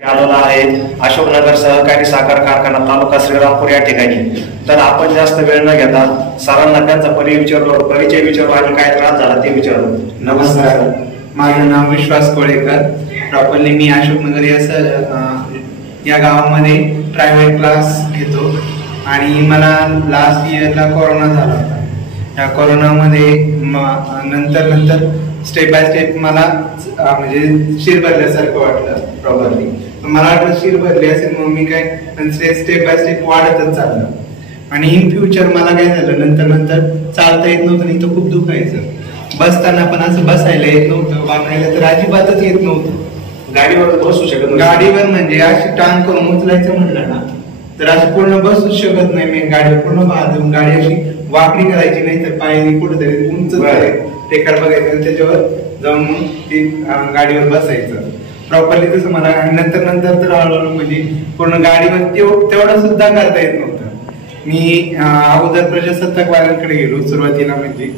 आलेला आहे अशोकनगर सहकारी साखर कारखाना तालुका श्रीरामपूर या ठिकाणी। तर आपण जास्त वेळ न घेता सरांना त्यांचा परिचय विचारू आणि काय त्रास झाला ते विचारू। नमस्कार, माझं नाव विश्वास कोळेकर। प्रॉपरली मी अशोकनगर या गावामध्ये प्रायव्हेट क्लास घेतो आणि मला लास्ट इयरला कोरोना झाला होता। या कोरोनामध्ये नंतर स्टेप बाय स्टेप मला म्हणजे शिर भरल्यासारखं वाटलं। प्रॉपरली मला वाटलं शिर भरली असेल म्हणून मी काय स्टेप बाय स्टेप वाढतच चाललं आणि इन फ्युचर मला काय झालं नंतर चालता येत नव्हतं आणि तो खूप दुखायचं। बसताना पण असं बसायला येत नव्हतं, वाकायला तर अजिबातच येत नव्हतं। गाडीवर बसू शकत गाडीवर म्हणजे अशी टांग करून उचलायचं म्हणलं ना तर असं पूर्ण बसूच शकत नाही मी। गाडीवर पूर्ण बाजून गाडी अशी वाकडी करायची नाही तर पाय कुठेतरी उंच टेकर बघायचं आणि त्याच्यावर जाऊन ती गाडीवर बसायचं। प्रॉपरली तसं मला नंतर तर हळूहळू म्हणजे पूर्ण गाडीवर तेवढं सुद्धा करता येत नव्हतं। मी अगोदर प्रजासत्ताक वाल्यांकडे गेलो सुरुवातीला, म्हणजे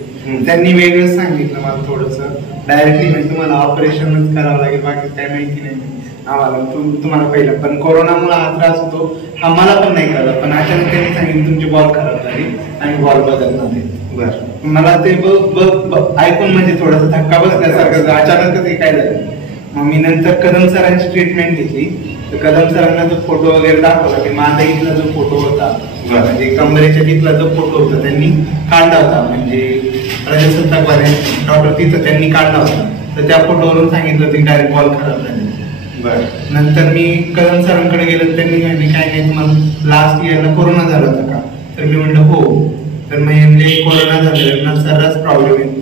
त्यांनी वेगळं सांगितलं मला थोडंसं डायरेक्टली, म्हणजे तुम्हाला ऑपरेशनच करावं लागेल, बाकी काय माहिती नाही आम्हाला तुम्हाला पहिलं। पण कोरोनामुळे हा त्रास होतो हा मला पण नाही कळला, पण अचानक त्यांनी सांगितलं तुमची बॉल खराब झाली आणि बॉल बदलणार आहे। बरं, मला ते ऐकून म्हणजे थोडासा धक्का बसल्यासारखं अचानकच काय झालं। मग मी नंतर कदम सरांची ट्रीटमेंट घेतली तर कदम सरांना जो फोटो वगैरे दाखवला की माझा इथला जो फोटो होता म्हणजे कमरेच्या तिथला जो फोटो होता त्यांनी काढला होता, म्हणजे प्रजासत्ताक वाले डॉक्टर तिथं त्यांनी काढला होता, तर त्या फोटोवरून सांगितलं की डायरेक्ट बॉल खराब झाली। नंतर मी कदम सरांकडे गेलो, त्यांनी काय नाही तुम्हाला लास्ट इयरला कोरोना झाला होता का, तर मी म्हटलं हो। तर म्हणजे कोरोना झालेला सर्रास प्रॉब्लेम येतो,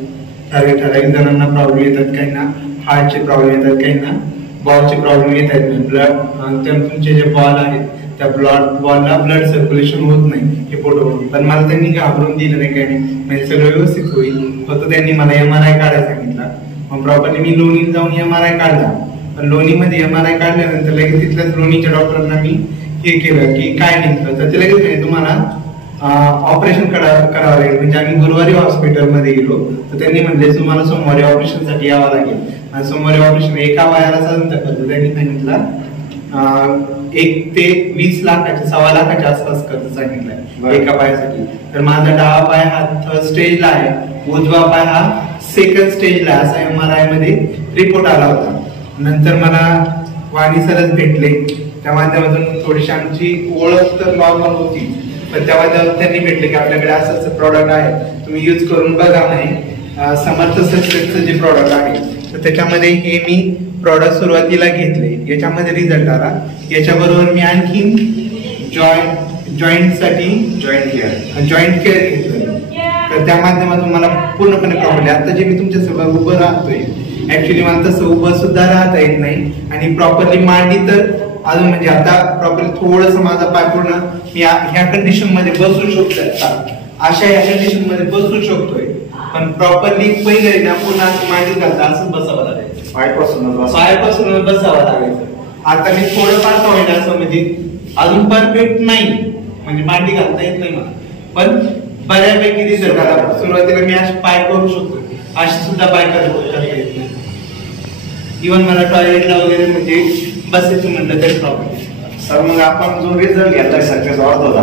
ठराविक जणांना प्रॉब्लेम येतात, काहींना हार्टचे प्रॉब्लेम येतात, काहींना बॉलचे प्रॉब्लेम येतात। ब्लड तुमचे जे बॉल आहेत त्या बॉलला ब्लड सर्क्युलेशन होत नाही हे फोटोवरून, पण मला त्यांनी घाबरून दिलं नाही, काही नाही, म्हणजे सगळं व्यवस्थित होईल। फक्त त्यांनी मला MRI काढायला सांगितला। मग प्रॉपरली मी लोणीत जाऊन MRI काढला, पण लोणीमध्ये MRI काढल्यानंतर लगेच तिथल्याच लोणीच्या डॉक्टरांना मी हे केलं की काय निघतं, तर ते लगेच नाही तुम्हाला ऑपरेशन करावं लागेल। म्हणजे आम्ही गुरुवारी हॉस्पिटलमध्ये गेलो तर त्यांनी म्हणले तुम्हाला सोमवारी ऑपरेशन साठी यावं लागेल, आणि सोमवारी ऑपरेशन एका वयाला साधारण खर्च त्यांनी सांगितलं 1 ते 20 लाखाच्या 1.25 लाखाच्या आसपास खर्च सांगितलाय एका पायासाठी। तर माझा डावा पाय हा 3rd स्टेजला आहे, उजवा पाय हा 2nd स्टेजला, असा MRI मध्ये रिपोर्ट आला होता। नंतर मला वाणी सरच भेटले, त्या माध्यमातून थोडीशी आमची ओळख तर नॉर्मल होती, पण त्या माध्यमातून त्यांनी भेटले की आपल्याकडे असं प्रॉडक्ट आहे, तुम्ही यूज करून बघा म्हणे। समर्थ सक्सेसचं जे प्रॉडक्ट आहे तर त्याच्यामध्ये हे मी प्रॉडक्ट सुरुवातीला घेतले, याच्यामध्ये रिझल्ट आला। याच्याबरोबर मी आणखी जॉईंट केअर घेतलं, तर त्या माध्यमातून मला पूर्णपणे प्रॉब्लेम। आता जे मी तुमच्यासोबत उभं राहतोय ऍक्च्युली मला तसं उभं सुद्धा राहता येत नाही, आणि प्रॉपरली मांडी तर अजून म्हणजे आता प्रॉपरली थोडस माझा पाय पूर्ण मी ह्या कंडिशन मध्ये बसू शकतो, अशा ह्या कंडिशन मध्ये बसू शकतोय, पण प्रॉपरली पहिले ना पूर्ण मांडी घालता असं बसावं लागायचं, पायापासून बसावं लागायचं। आता मी थोडंफार का होईना असं म्हणजे अजून परफेक्ट नाही, म्हणजे मांडी घालता येत नाही मला, पण बऱ्यापैकी रिझल्ट आला। सुरुवातीला मी असे पाय करू शकतो, अशी सुद्धा पाय करता येत नाही। इव्हन मला टॉयलेटला वगैरे म्हणजे बसायचं म्हणलं तरी प्रॉब्लेम। सर मग आपण जो रिझल्ट घेतलाय सक्सेस ऑर्थोचा,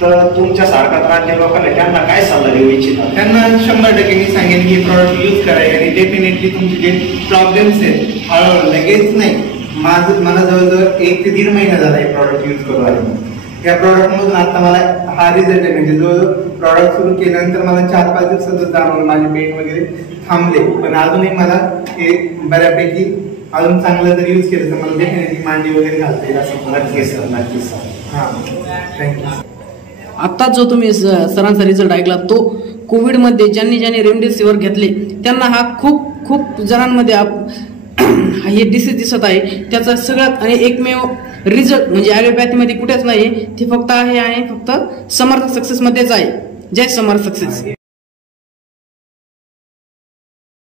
तर तुमच्या सारखा त्रासच्या लोकांना त्यांना काय सल्ला देऊ इच्छिता? त्यांना 100% मी सांगेन की प्रॉडक्ट यूज करायचे, आणि डेफिनेटली तुमचे जे प्रॉब्लेम्स आहेत हळूहळू लगेच नाही, मला जवळजवळ 1 ते 1.5 महिना झाला हे प्रॉडक्ट यूज करू आले। या प्रॉडक्ट मधून आता मला हा रिझल्ट आहे, म्हणजे जो प्रॉडक्ट सुरू केल्यानंतर मला 4-5 दिवसातच जाणवलं माझे पेन वगैरे थांबले, पण अजूनही मला हे बऱ्यापैकी अजून चांगलं जर यूज केलं तर मला डेफिनेटली मांडी वगैरे घालता येईल असं। नक्कीच सर। हां, थँक्यू। आता जो तुम्ही सरांचा रिझल्ट ऐकला तो कोविडमध्ये ज्यांनी रेमडेसिवीर घेतले त्यांना हा खूप जणांमध्ये हे डिसीज दिसत आहे। त्याचा सगळ्यात आणि एकमेव रिझल्ट म्हणजे ॲलोपॅथीमध्ये कुठेच नाही, ते फक्त आहे आणि फक्त समर्थ सक्सेसमध्येच आहे। जय समर्थ सक्सेस।